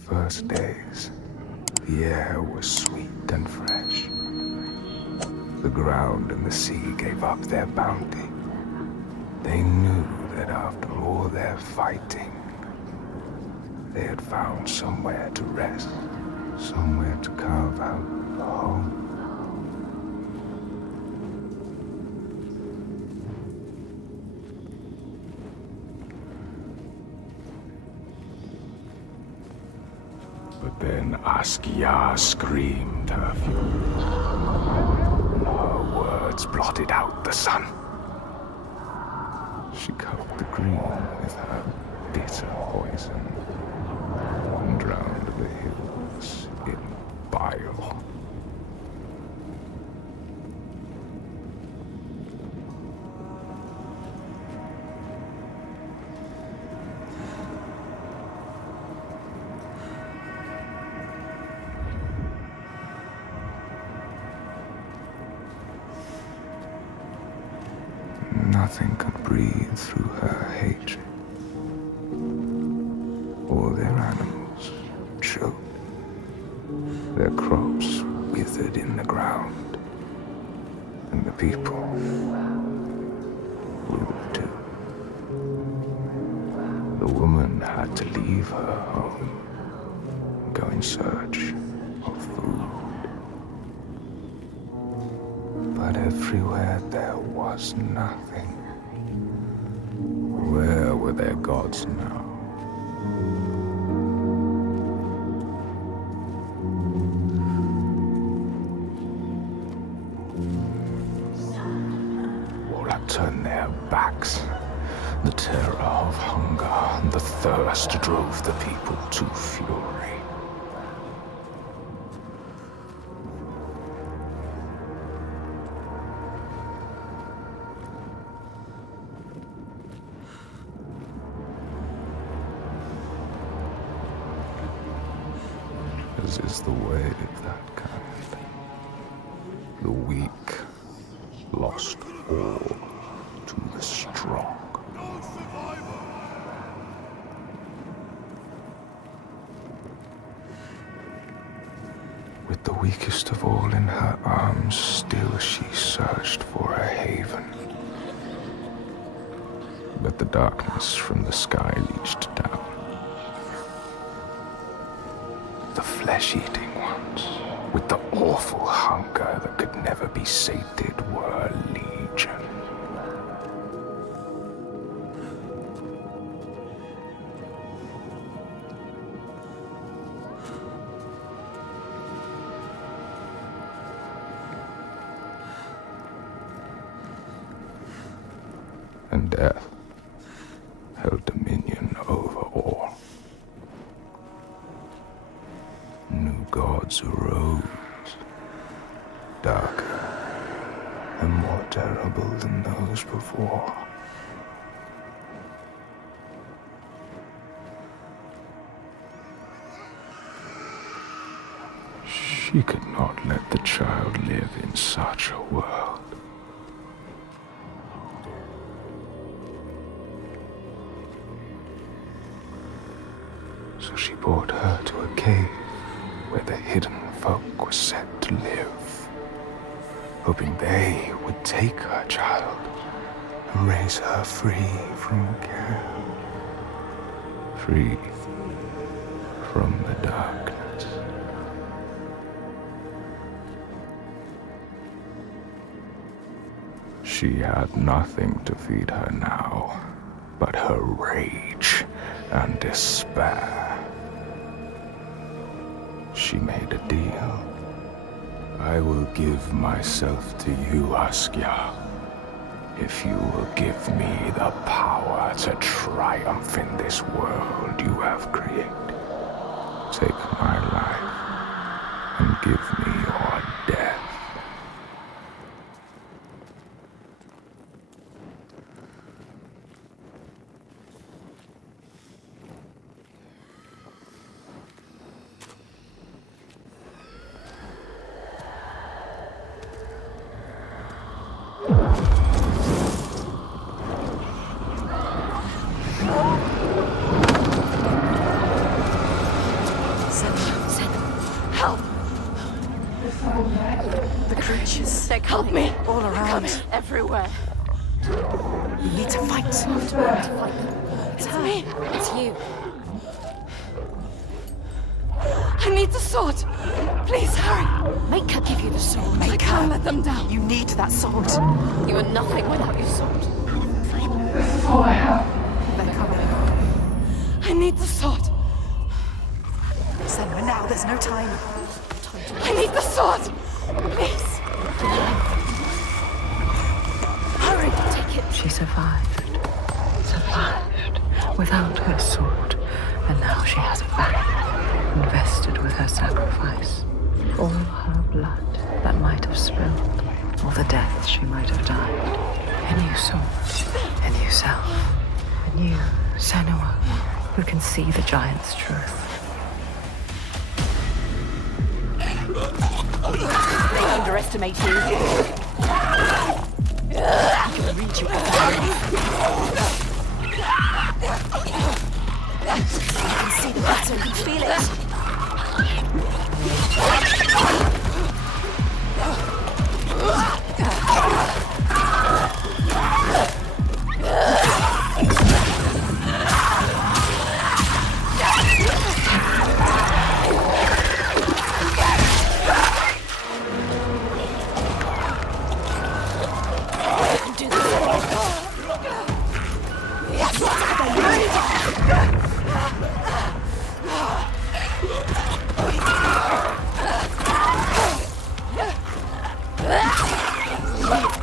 first days, the air was sweet and fresh. The ground and the sea gave up their bounty. They knew that after all their fighting, they had found somewhere to rest, somewhere to carve out a home. But then Askia screamed her fury. Her words blotted out the sun. She covered the green with her bitter poison and drowned the hills in bile. Nothing could breathe through her hatred. All their animals choked. Their crops withered in the ground. And the people grew too. The woman had to leave her home and go in search of food. But everywhere there was nothing. Where were their gods now? All had turned their backs. The terror of hunger and the thirst drove the people to fury. As is the way of that kind. The weak lost all to the strong. With the weakest of all in her arms, still she searched for a haven. But the darkness from the sky reached down. The flesh-eating ones, with the awful hunger that could never be sated, were legion. And death held dominion over all. New gods arose, darker and more terrible than those before. She could not let the child live in such a world. So she brought her to a cave where the hidden folk were set to live, hoping they would take her child and raise her free from care, free from the darkness. She had nothing to feed her now but her rage and despair. She made a deal. I will give myself to you, Askia, if you will give me the power to triumph in this world you have created. Take my life and give me your death. Help! The creatures, they're Help me! all around. Coming everywhere. You need to fight. You have to be able to fight them. It's me. It's you. I need the sword. Please hurry. Make her give you the sword. I Make can't her. let them down. You need that sword. You are nothing without your sword. This is all I have. They're coming. I need the sword. Senua, now, there's no time. I need the sword. Please. Hurry, take it. She survived without her sword, and now she has it back, invested with her sacrifice. All her blood that might have spilled, all the deaths she might have died. A new sword, a new self, a new Senua who can see the giant's truth. They underestimate you. I can read you You can see the battle, you can feel it.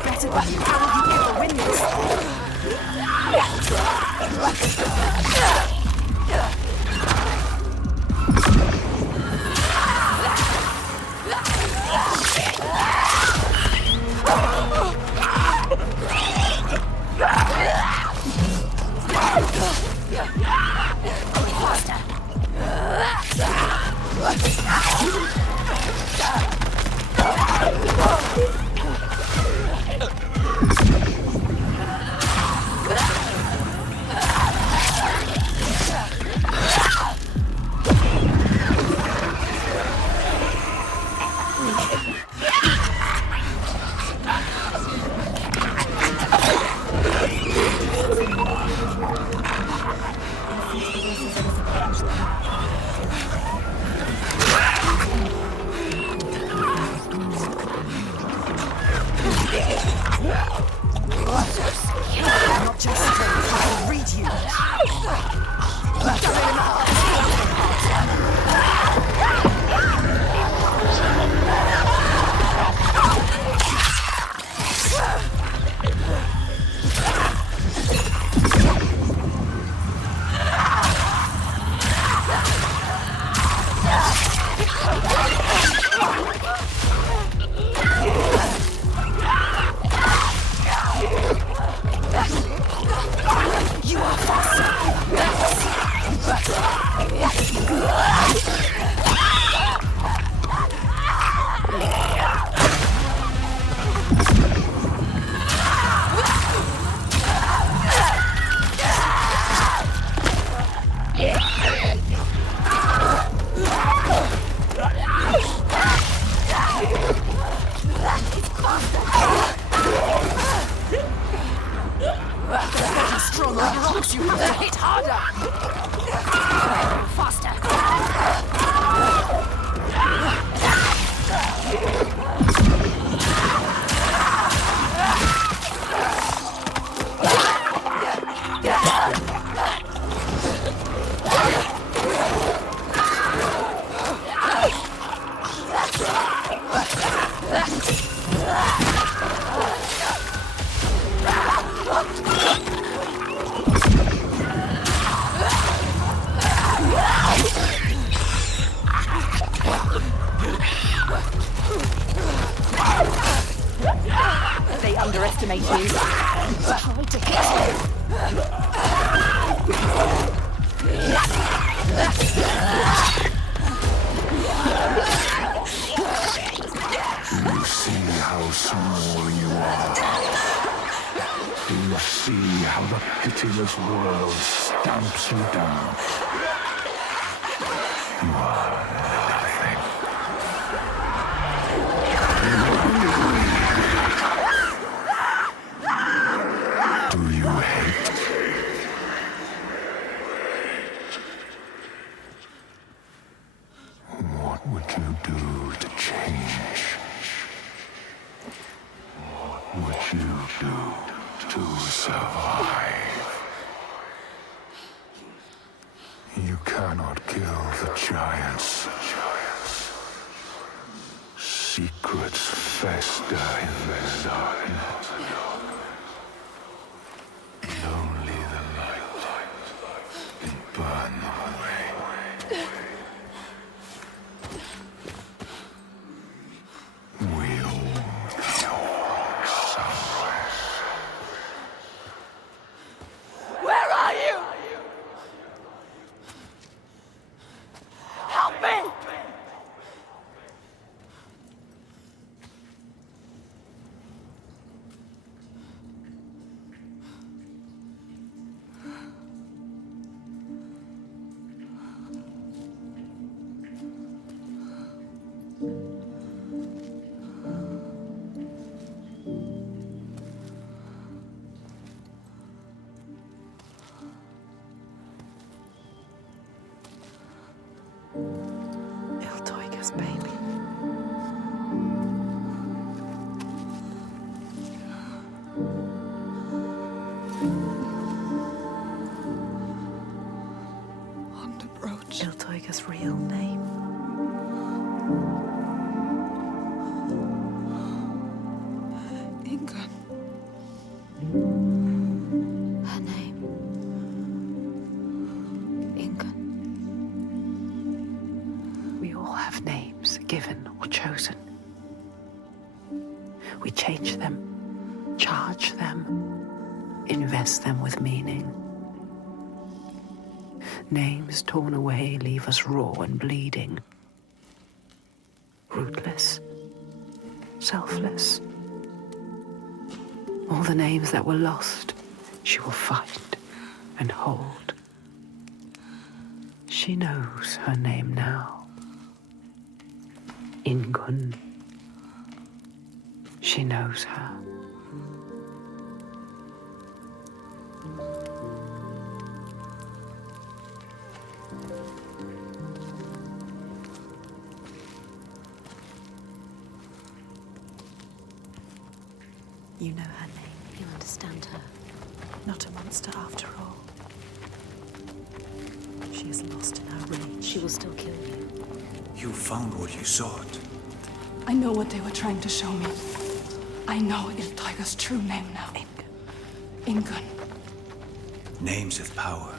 Better than you. How will you ever win this? Not just strength, I can read you. You are strong on rocks. You have to hit harder. Faster. They underestimate you. Try to hit You see how small you are. Do you see how the pitiless world stamps you down? You are nothing. would you do to change? What would you do to survive? You cannot kill the giants. Secrets fester in the darkness. And only the light can burn them away. We all know somewhere. Where are you? Help me! Iltoiga's baby. On the brooch. Iltoiga's real name. Ingun. Her name. Ingun. We all have names, given or chosen. We change them, charge them, invest them with meaning. Names torn away leave us raw and bleeding. Rootless, selfless. All the names that were lost, she will find and hold. She knows her name now. Ingun. She knows her. You know her name. You understand her. Not a monster after all. She is lost in her rage. She will still kill you. You found what you sought. I know what they were trying to show me. I know Iltoiga's true name now. Ingun. Names have power.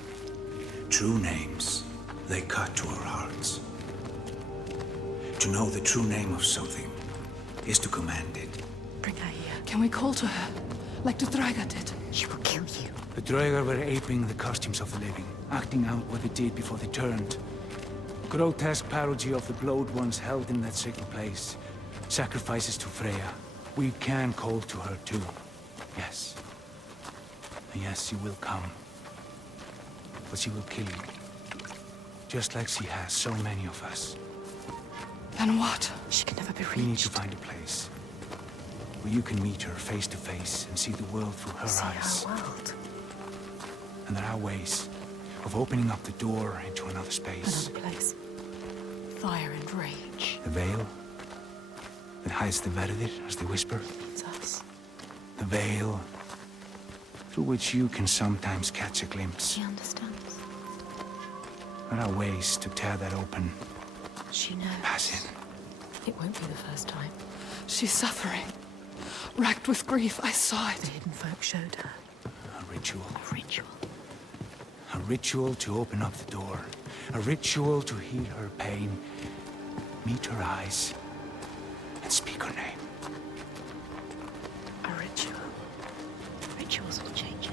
True names, they cut to our hearts. To know the true name of something is to command it. Bring her here. Can we call to her, like the Draga did? She will kill you. The Draugr were aping the costumes of the living, acting out what they did before they turned. Grotesque parody of the blowed ones held in that sacred place. Sacrifices to Freya. We can call to her too. Yes. And yes, she will come. But she will kill you. Just like she has so many of us. Then what? She can never be reached. We need to find a place where you can meet her face to face and see the world through her See eyes. our world. And there are ways of opening up the door into another space. Another place. Fire and rage. The veil that hides the Verdir, as they whisper. It's us. The veil through which you can sometimes catch a glimpse. She understands. There are ways to tear that open. She knows. Pass in. It won't be the first time. She's suffering. Racked with grief, I saw The it. hidden folk showed her. A ritual. A ritual. A ritual to open up the door. A ritual to heal her pain. Meet her eyes. And speak her name. A ritual. Rituals will change it.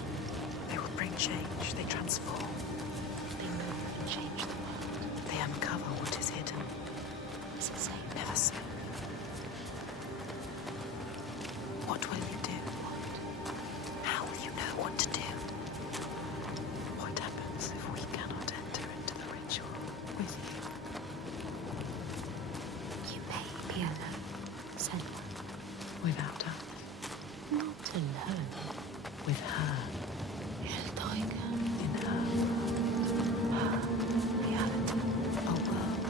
They will bring change. They transform. They move and change the world. They uncover what is hidden. Is it safe? Never so. What will you do? How will you know what to do? What happens if we cannot enter into the ritual with you? You may be alone, Senua. Without her. Not alone. With her. Hellblade. In her. Her reality. A world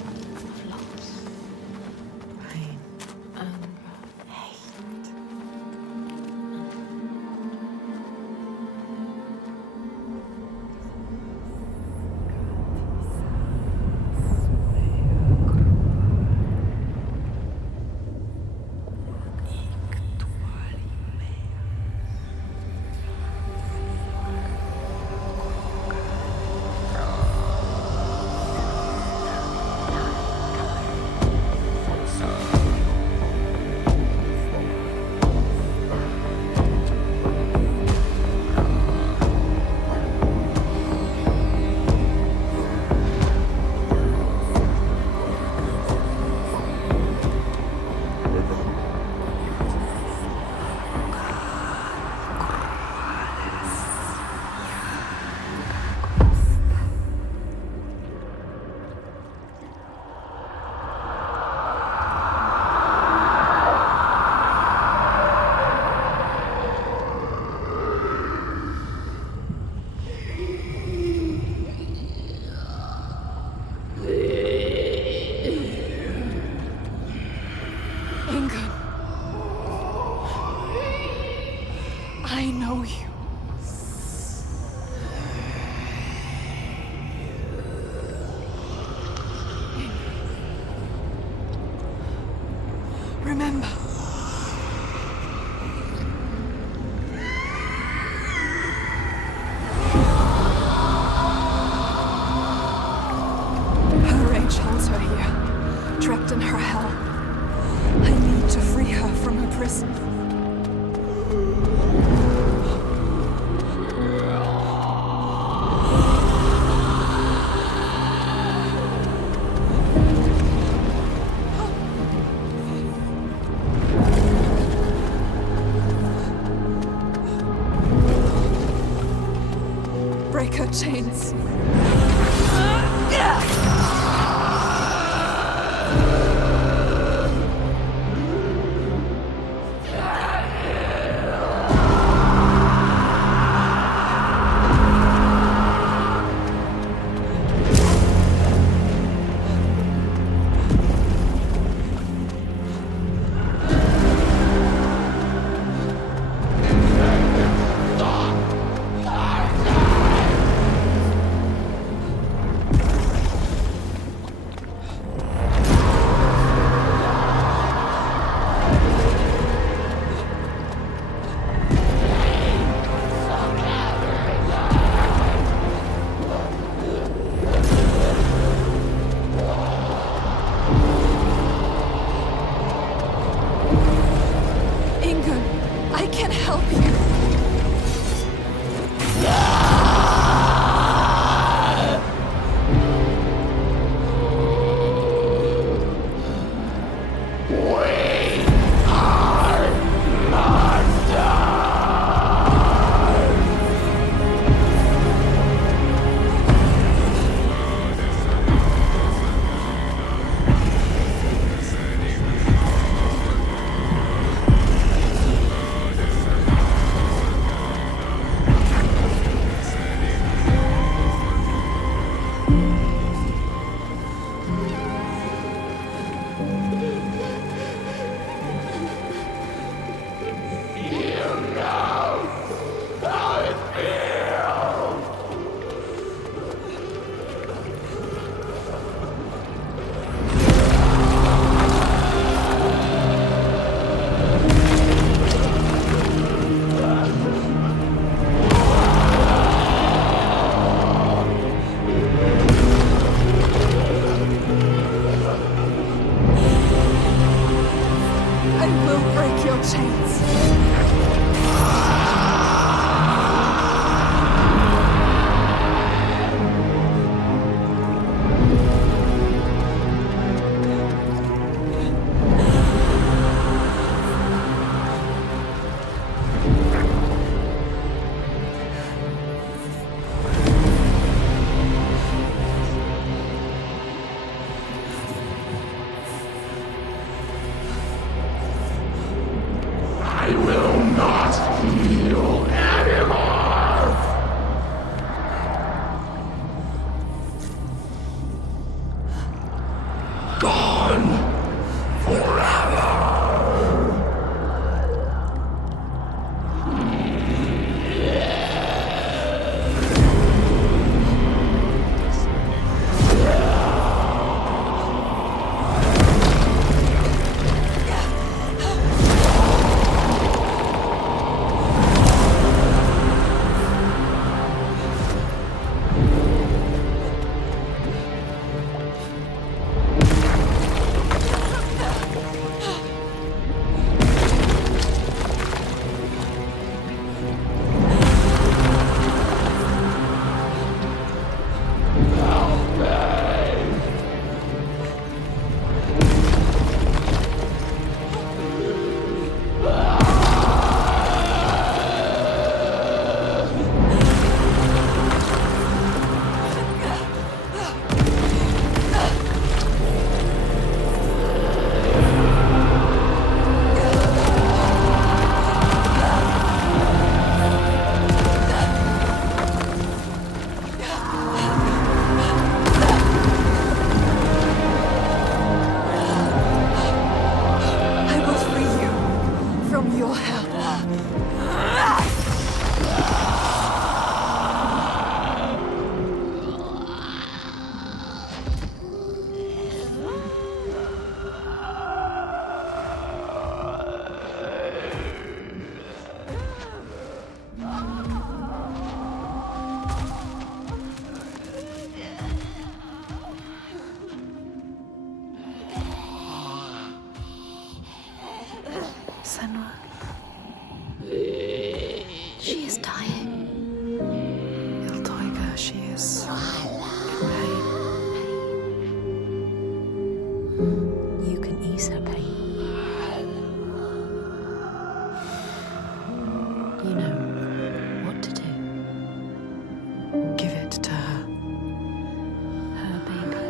remember. Her rage holds her here, trapped in her hell. I need to free her from her prison. Break her chains. Senua. She is dying. Iltoiga, she is in pain. You can ease her pain. You know what to do. Give it to her. Her baby.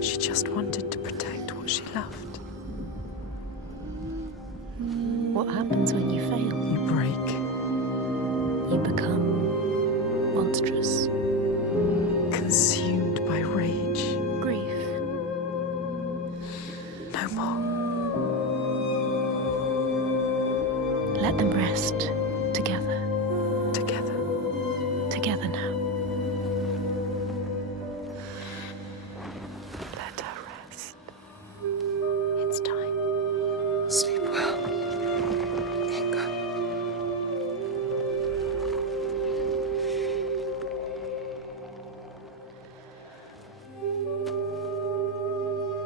She just wanted to protect what she loved. What happens when you fail? You break. You become monstrous. Consumed by rage. Grief. No more. Let them rest together. Together. Together now. Let her rest. It's time. Sleep well. Inga.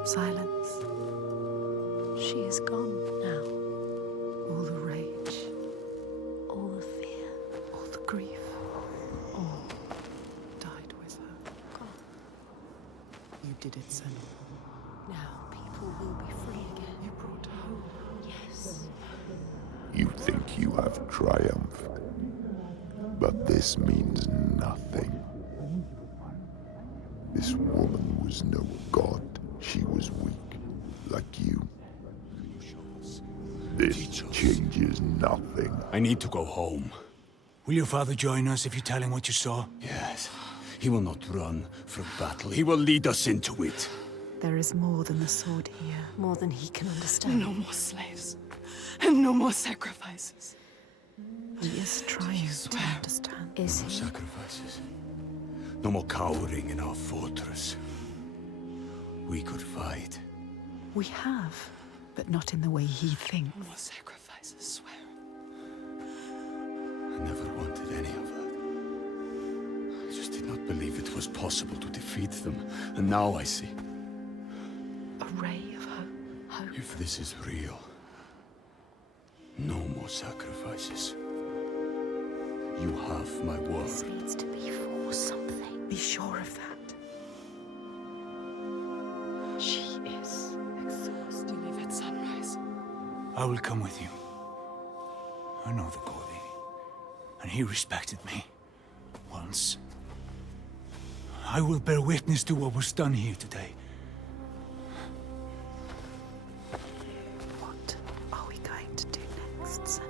Silence. She is gone now. All the rage. All the fear. All the grief. All died with her. Gone. You did it, Senua. Now people will be free again. You brought hope. Yes. You think you have triumphed, but this means nothing. This woman was no god. She was weak, like you. This changes nothing. I need to go home. Will your father join us if you tell him what you saw? Yes. He will not run from battle. He will lead us into it. There is more than the sword here. More than he can understand. No more slaves. And no more sacrifices. He is trying to swear? understand. Is he? Sacrifices. No more cowering in our fortress. We could fight. We have, but not in the way he thinks. No more sacrifices, swear. I never wanted any of that. I just did not believe it was possible to defeat them. And now I see. A ray of hope. If this is real, no more sacrifices. You have my This word. needs to be for something. Be sure of that. She is exhausted. You leave at sunrise. I will come with you. I know the Gordy, and he respected me. Once. I will bear witness to what was done here today. What are we going to do next, Senua?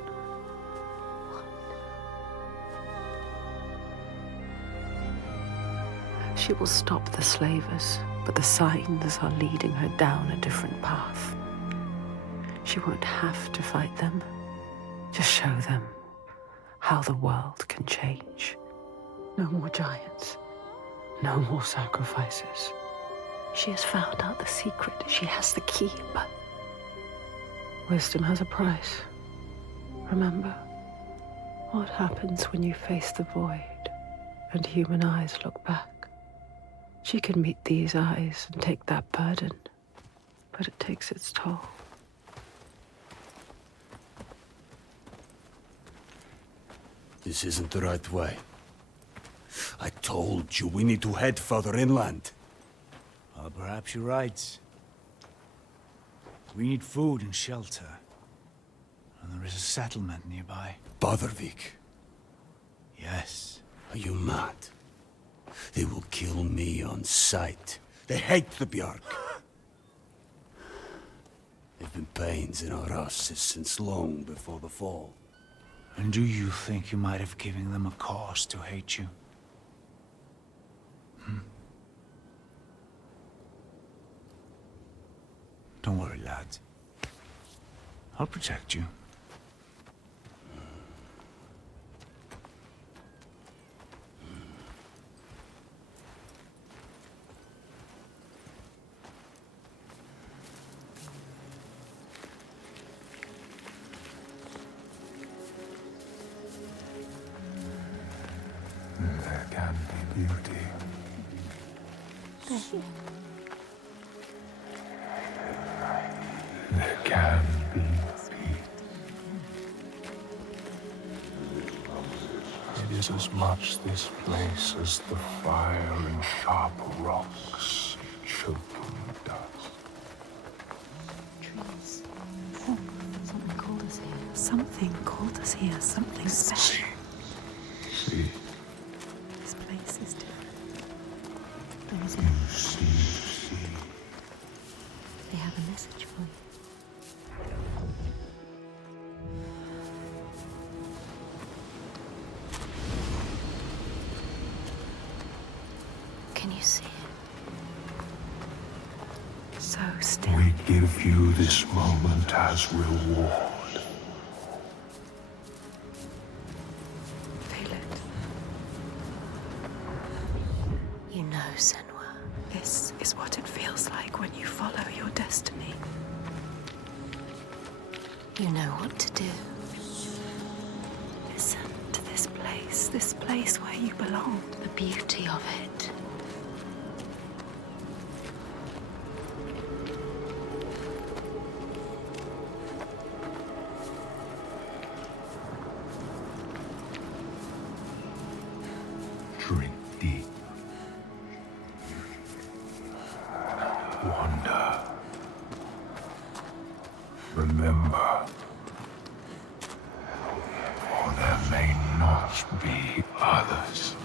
She will stop the slavers, but the signs are leading her down a different path. She won't have to fight them. Just show them how the world can change. No more giants. No more sacrifices. She has found out the secret. She has the key, but wisdom has a price. Remember, what happens when you face the void and human eyes look back? She can meet these eyes and take that burden, but it takes its toll. This isn't the right way. I told you we need to head further inland. Well, perhaps you're right. We need food and shelter. And there is a settlement nearby. Bothervik. Yes. Are you mad? They will kill me on sight. They hate the Bjark. They've been pains in our asses since long before the fall. And do you think you might have given them a cause to hate you? Don't worry, lad. I'll protect you. There can be beauty. is as much this place as the fire and sharp rocks choking dust. Trees. Something called us here. Something called us here. Something special. See, This place is different. There is you see. They have a message for you. Can you see it? So still. We give you this moment as reward. Feel it. You know, Senua. This is what it feels like when you follow your destiny. You know what to do. Listen to this place where you belong. The beauty of it. Drink deep. Wander. Remember. For there may not be others.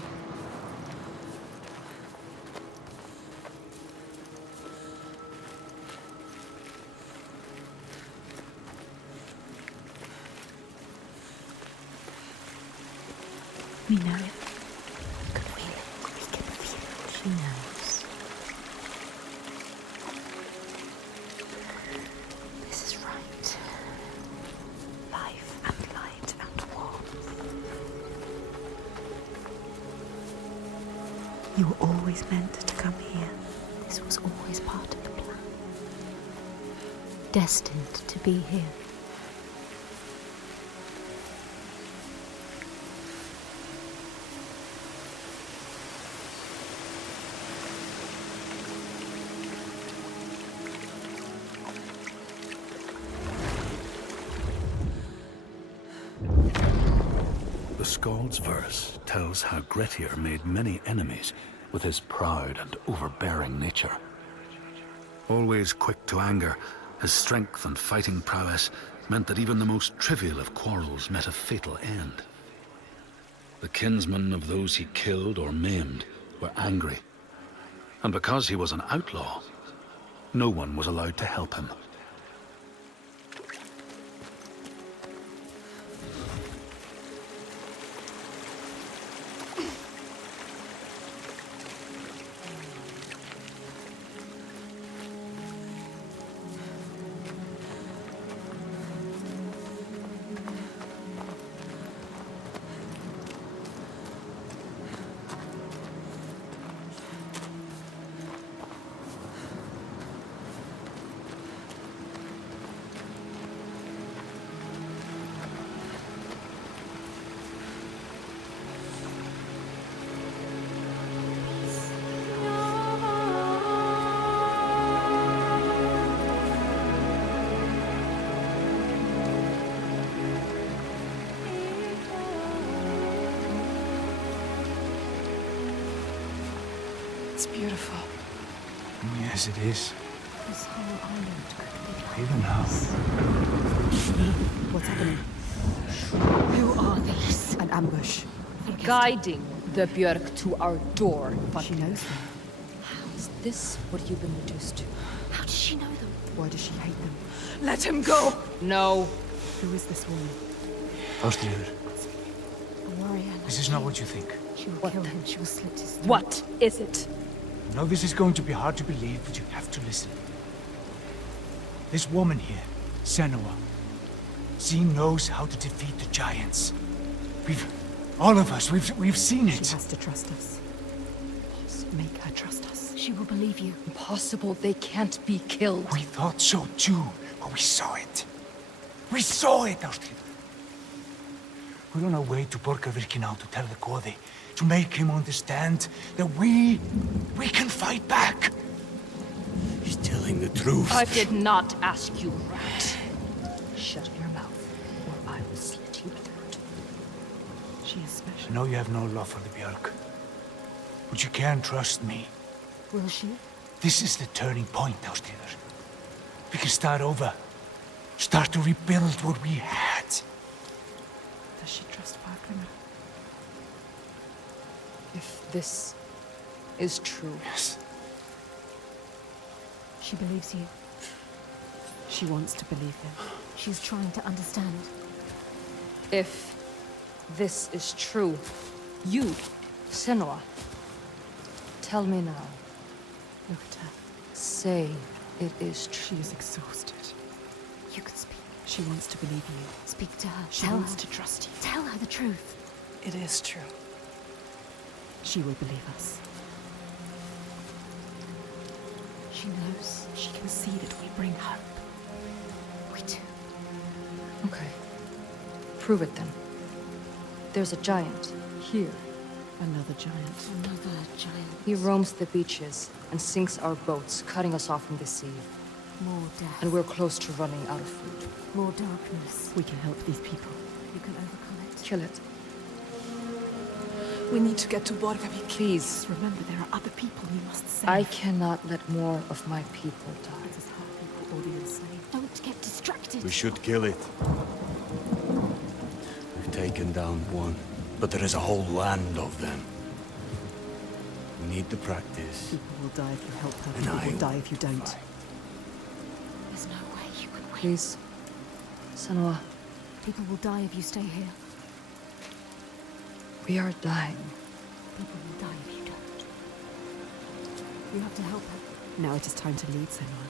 We know it. Could feel it. We can feel it. She knows. This is right. Life and light and warmth. You were always meant to come here. This was always part of the plan. Destined to be here. The Skald's verse tells how Grettir made many enemies with his proud and overbearing nature. Always quick to anger, his strength and fighting prowess meant that even the most trivial of quarrels met a fatal end. The kinsmen of those he killed or maimed were angry, and because he was an outlaw, no one was allowed to help him. It's beautiful. Yes, it is. This whole island could be Even now. What's happening? Who are these? An ambush. Guiding the Björk to our door. But She knows them. is this what you've been reduced to? How does she know them? Why does she hate them? Let him go! No. Who is this woman? Ástríður, A warrior. this is not what you think. She will kill him. She will slit his throat. What is it? I know this is going to be hard to believe, but you have to listen. This woman here, Senua, she knows how to defeat the giants. All of us, we've seen She it. has to trust us. Make her trust us. She will believe you. Impossible. They can't be killed. We thought so too, but we saw it. We saw it, Ástríður. We're on our way to Borgarvirki now to tell the Goði, to make him understand that we can fight back. He's telling the truth. I did not ask you, rat. Shut your mouth, or I will slit your throat. She is special. I know you have no love for the Björk. But you can trust me. Will she? This is the turning point, Ástíðar. We can start over. Start to rebuild what we had. Does she trust Fargrimr? If this is true, Yes. She believes you. She wants to believe him. She's trying to understand. if this is true, you, Senua, tell me now. Look at her. Say it is She true. is exhausted. You can speak. She wants to believe you. Speak to her. She Tell wants her. to trust you. Tell her the truth. It is true. She will believe us. She knows. She can see that we bring hope. We do. Okay. Prove it then. There's a giant here. Another giant. Another giant. He roams the beaches and sinks our boats, cutting us off from the sea. More death. And we're close to running out of food. more darkness. We can help these people. You can overcome it. Kill it. We need to get to Borgavik. Please. Remember, there are other people you must save. I cannot let more of my people die. Let us help people or the insane. Don't get distracted. We should kill it. We've taken down one, but there is a whole land of them. We need the practice. People will die if you help her. And People I will die if you don't. fight. There's no way you can win. Please. Senua, People will die if you stay here. we are dying. People will die if you don't. You have to help her. Now it is time to lead, Senua.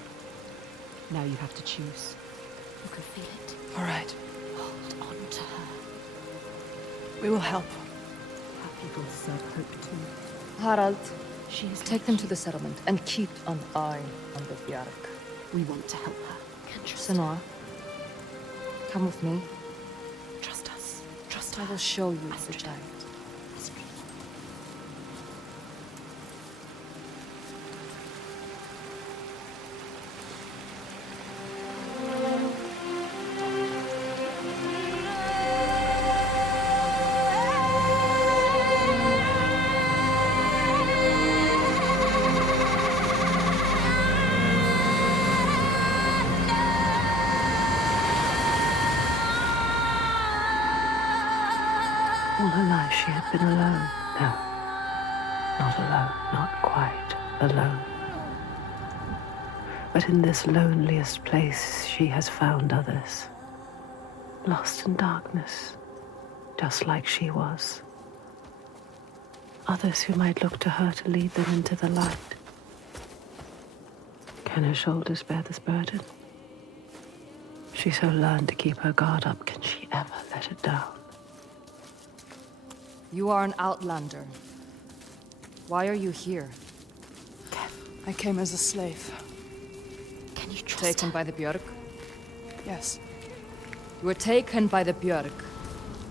Now you have to choose. You can feel it. All right. Hold on to her. We will help. Her people deserve hope too. Harald, She is take them to the settlement and keep an eye on the Bjark. We want to help her. Can trust Senua, come with me. Trust us. Trust I her. will show you the Astrid. giant. Astrid. All her life she had been alone. No, not alone, not quite alone. But in this loneliest place she has found others, lost in darkness, just like she was. Others who might look to her to lead them into the light. Can her shoulders bear this burden? She so learned to keep her guard up, can she ever let it down? You are an outlander. Why are you here? I came as a slave. Can you trust Taken her? by the Björk? Yes. You were taken by the Björk,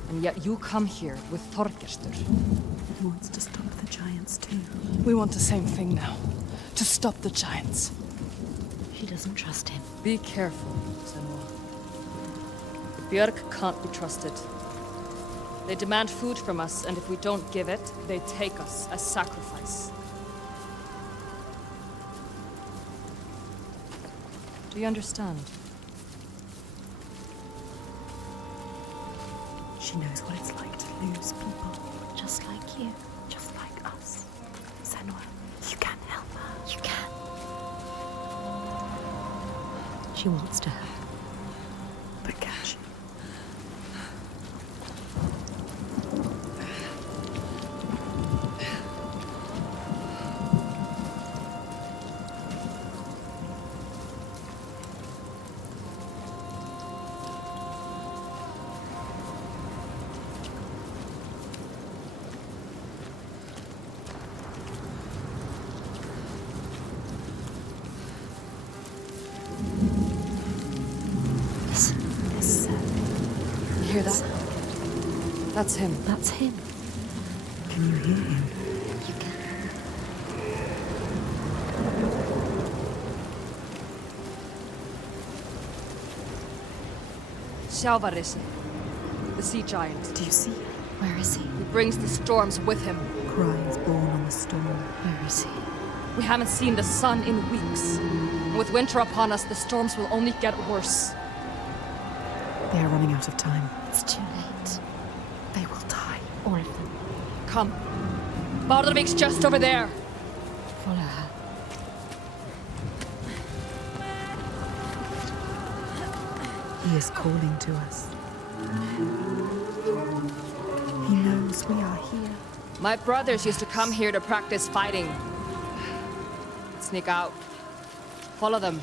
and yet you come here with Þorgestur. He wants to stop the giants too. We want the same thing now. To stop the giants. She doesn't trust him. Be careful, Senua. The Björk can't be trusted. They demand food from us, and if we don't give it, they take us as sacrifice. Do you understand? She knows what it's like to lose people. Just like you. Just like us. Senua, you can help her. You can. She wants to help. But can she? Listen. You hear that? That's him. That's him. Can you hear him? You can. Sjávarisi, the sea giant. Do you see? Where is he? He brings the storms with him. Cries born on the storm. Where is he? We haven't seen the sun in weeks. And with winter upon us, the storms will only get worse. They are running out of time. It's too late. They will die. All of them. Come. Bardalvik's just over there. Follow her. He is calling to us. He knows we are here. My brothers used to come here to practice fighting. Sneak out. Follow them.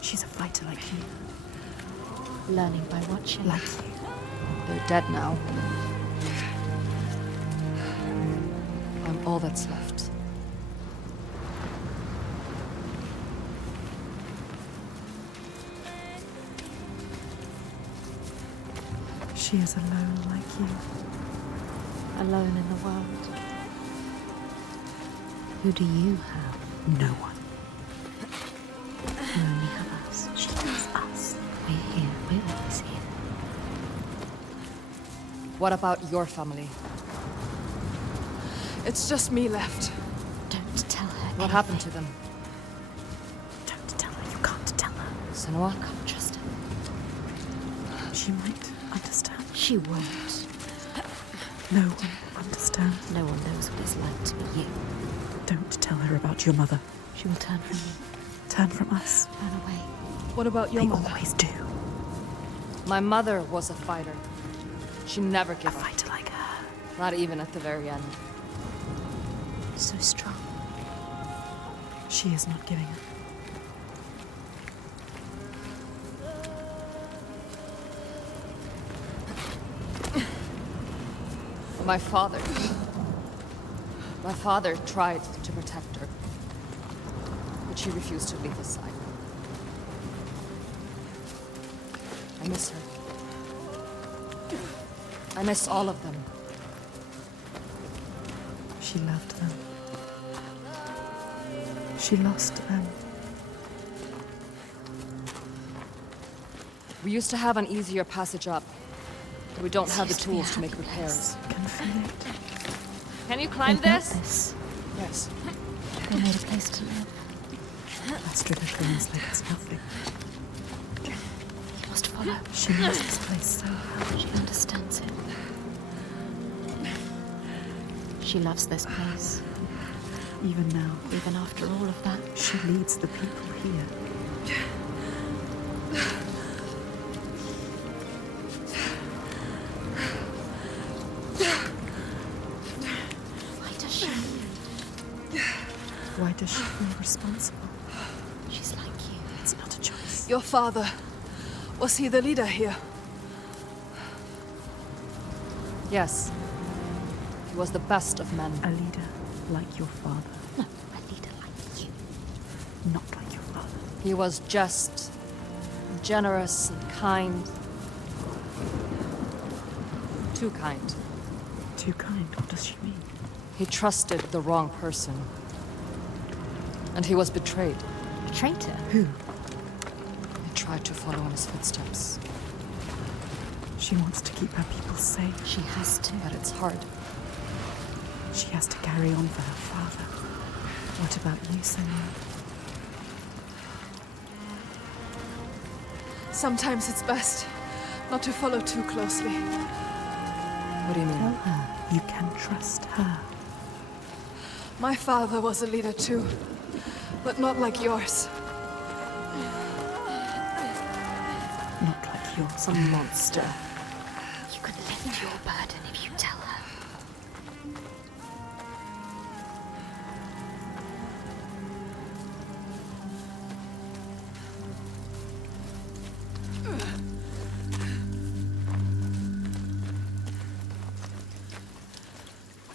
She's a fighter like you. Learning by watching. Like you. They're dead now. I'm all that's left. She is alone like you. Alone in the world. Who do you have? No one. You only have us. She has us. We're here. We're always here. What about your family? It's just me left. Don't tell her. What happened to them? Don't tell her. You can't tell her. Senua? Can't trust her. She might understand. She won't. No one understands. No one knows what it's like to be you. Don't tell her about your mother. She will turn from you. Turn from us. Run away. What about your They mother? always do. My mother was a fighter. She never A gave up. fighter like her. Not even at the very end. So strong. She is not giving up. My father. My father tried to protect her, but she refused to leave his side. I miss her. I miss all of them. She loved them. She lost them. We used to have an easier passage up, but we don't have the used to be a tools to make happy repairs. Can feel it. Can you climb They built this? this. Yes. They made a place to live. Astrid has dreams like it's nothing. You must follow. She knows this place so well. She understands it. She loves this place. Even now, Even after all of that. she leads the people here. Why does she? Why does she feel responsible? She's like you. It's not a choice. Your father. Was he the leader here? Yes. He was the best of men. A leader like your father, No, a leader like you. not like your father. He was just, generous and kind. Too kind. Too kind, what does she mean? He trusted the wrong person. And he was betrayed. A traitor. Who? He tried to follow in his footsteps. She wants to keep her people safe. She has to. But it's hard. She has to carry on for her father. What about you, Senua? Sometimes it's best not to follow too closely. What do you Tell mean? her you can trust her. My father was a leader too, but not like yours. Not like yours. A monster. You can lift your burden if you tell her.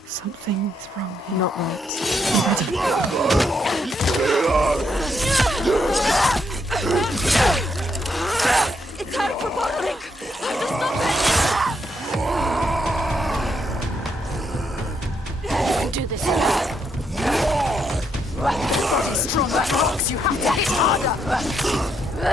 Something is wrong here. Not right. It's time for Bardalik! Do this. Stronger dogs, you have to hit harder.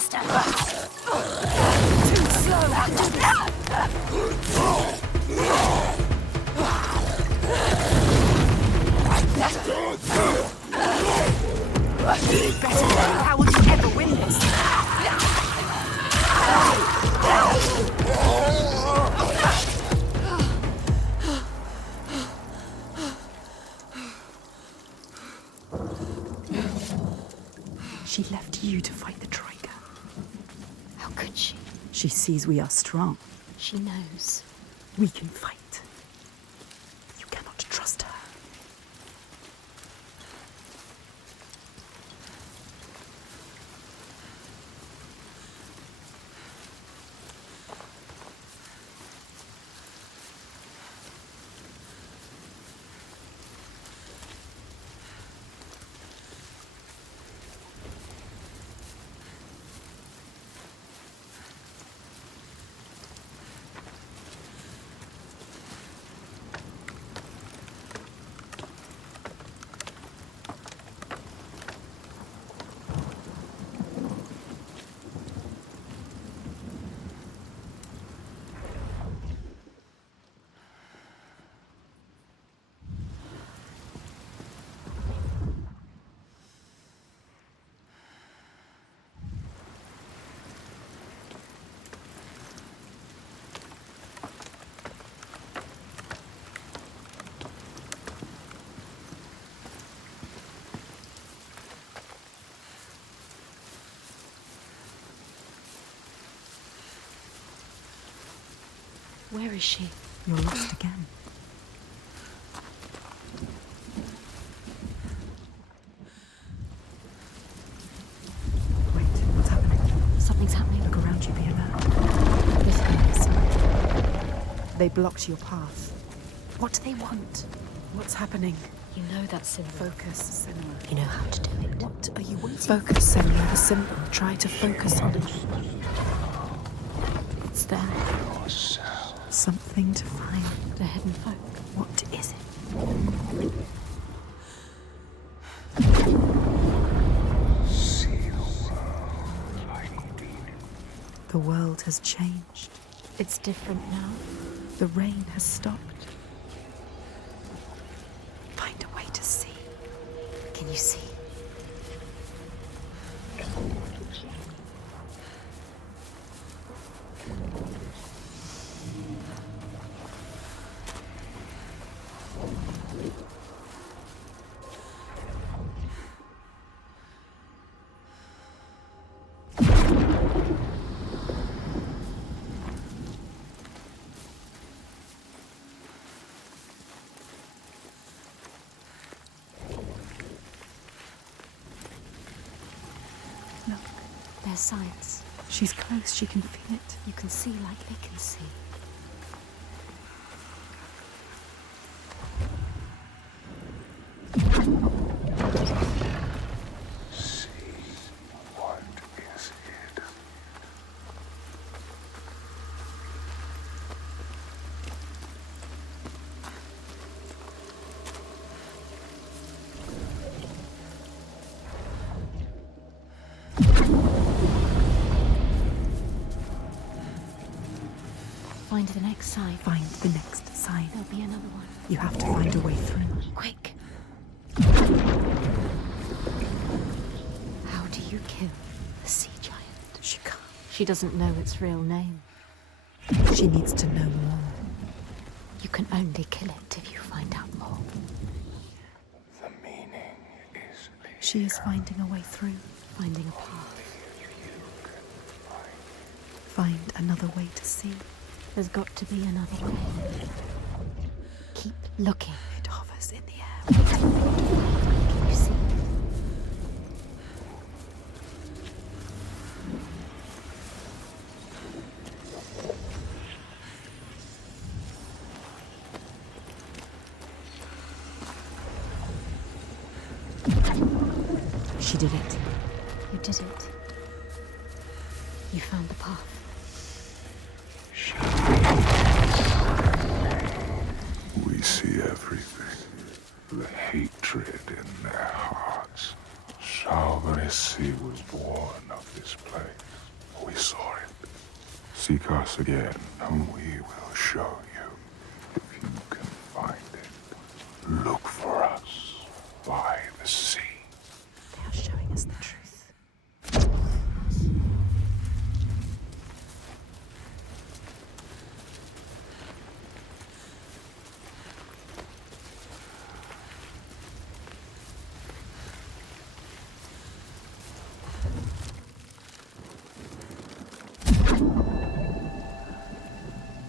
faster! Too slow! Better than how will you ever win this? She left you to fight the Troika. How could she? She sees we are strong. She knows. We can fight. You cannot trust her. Where is she? You're lost again. Wait, what's happening? Something's happening. Look around you, be alert. This way. They blocked your path. What do they want? What's happening? You know that symbol. Focus, Senua. You know how to do it. What are you waiting? Focus, Senua. The symbol. Try to focus on it. It's there. Something to find. The hidden folk. What is it? See the world like we do. The world has changed. It's different now. The rain has stopped. Find a way to see. Can you see? Look, There's signs. she's close. She can feel it. You can see like they can see. See what is hidden. Find the next sign. Find the next sign. There'll be another one. You have to find a way through. Quick. How do you kill the sea giant? She can't. She doesn't know its real name. She needs to know more. You can only kill it if you find out more. The meaning is She is finding a way through. Finding a path. Find another way to see. There's got to be another way. Keep looking. It hovers in the air. Can you see? She did it. You did it. You found the path. We see everything. The hatred in their hearts. Saga was born of this place. we saw it. Seek us again, and we will show you. If you can find it, look for us by the sea. They are showing us the truth.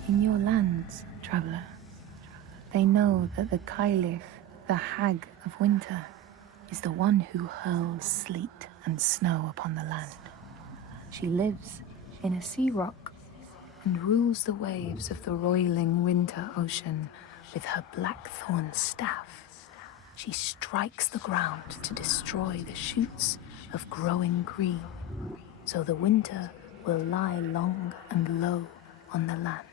In your lands, traveler, they know that the Caliph, the Hag of Winter, is the one who hurls sleet and snow upon the land. She lives in a sea rock and rules the waves of the roiling winter ocean with her blackthorn staff. She strikes the ground to destroy the shoots of growing green, so the winter will lie long and low on the land.